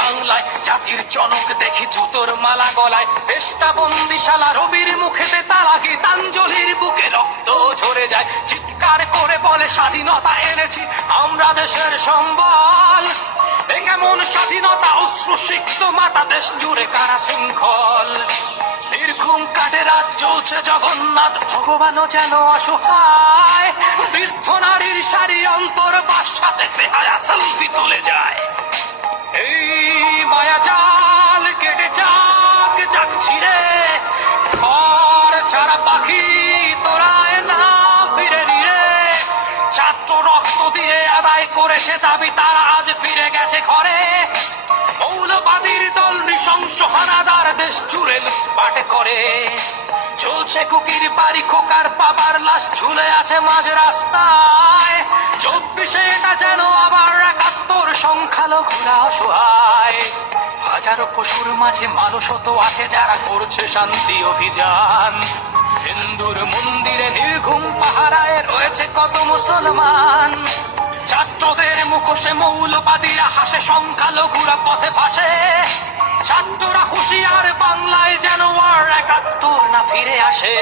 বাংলায় জাতির জনক দেখি জুতোর মালা গলায়, দেশটা বন্দিশালা রবির মুখেতে তালা, গীতাঞ্জলির বুকে রক্ত ঝরে যায়, চিৎকার করে বলে স্বাধীনতা এনেছি আমরা দেশের সম্বল। এ কেমন স্বাধীনতা, অশ্রুসিক্ত মাতা, দেশ জুড়ে কারা শৃঙ্খল। নির্ঘুম কাটে রাত চলছে জগন্নাথ, ভগবানও যেন অসহায়, বৃদ্ধ নারীর সারি অন্তর বাসাতে বেহায়া সেলফি তুলে যায়। এই মায়া জাল কেটে যাক যাক ছিড়ে, ঘর ছাড়া পাখি তোরায় না ফিরে নিরে, ছাত্র রক্ত দিয়ে আদায় করেছে দাবি, তারা আজ ফিরে গেছে ঘরে। মৌলবাদীর দল নৃশংস হানাদার দেশ জুড়ে লুটপাট করে, চলছে কুকির বাড়ি, খোকার বাবার লাশ ঝুলে আছে মাঝ রাস্তায়। 24-এ এটা যেন আবার 71, সংখ্যালঘুরা অসহায়। হাজারো পশুর মাঝে মানুষও তো আছে যারা করছে শান্তি অভিযান। হিন্দুর মন্দিরে নির্ঘুম পাহারায় রয়েছে কত মুসলমান। ছাত্রদের মুখোশে মৌলবাদীরা হাসে, সংখ্যালঘুরা পথে ভাসে। ছাত্ররা হুঁশিয়ার, বাংলায় যেন আর 71 না ফিরে আসে।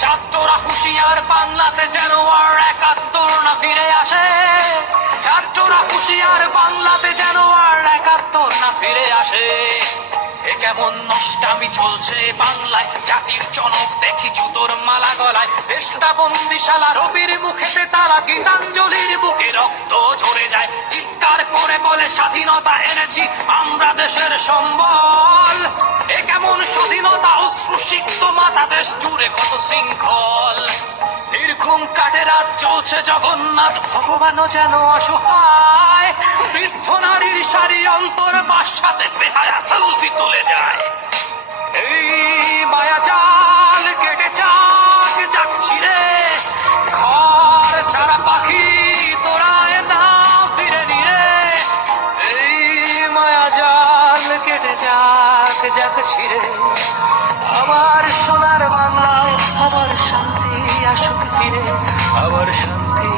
ছাত্ররা হুঁশিয়ার, বাংলাতে যেন আর 71 না ফিরে আসে। ছাত্ররা হুঁশিয়ার, বাংলাতে যেন আর 71 না ফিরে আসে। এ কেমন নষ্টামি চলছে বাংলায়, জাতির জনক দেখি জুতোর মালা গলায়, দেশটা বন্দিশালা রবির মুখেতে তালা, গীতাঞ্জলির বুকে রক্ত ঝরে যায়, চিৎকার করে বলে স্বাধীনতা এনেছি আমরা দেশের সম্বল। এ কেমন স্বাধীনতা, অশ্রুসিক্ত মাতা, দেশ জুড়ে কত শৃঙ্খল। নির্ঘুম কাটে রাত চলছে জগন্নাথ, ভগবানও যেন অসহায়, বৃদ্ধ নারীর সারি অন্তর বাসাতে বেহায়া সেলফি তুলে যায়। এই মায়া জাল কেটে যাক যাক ছিড়ে, ঘর ছাড়া পাখি তোরায় না ফিরে নিরে। এই মায়া জাল কেটে যাক যাক ছিড়ে, আমার সোনার বাংলায় আবার শান্তি আসুক ফিরে, আবার শান্তি।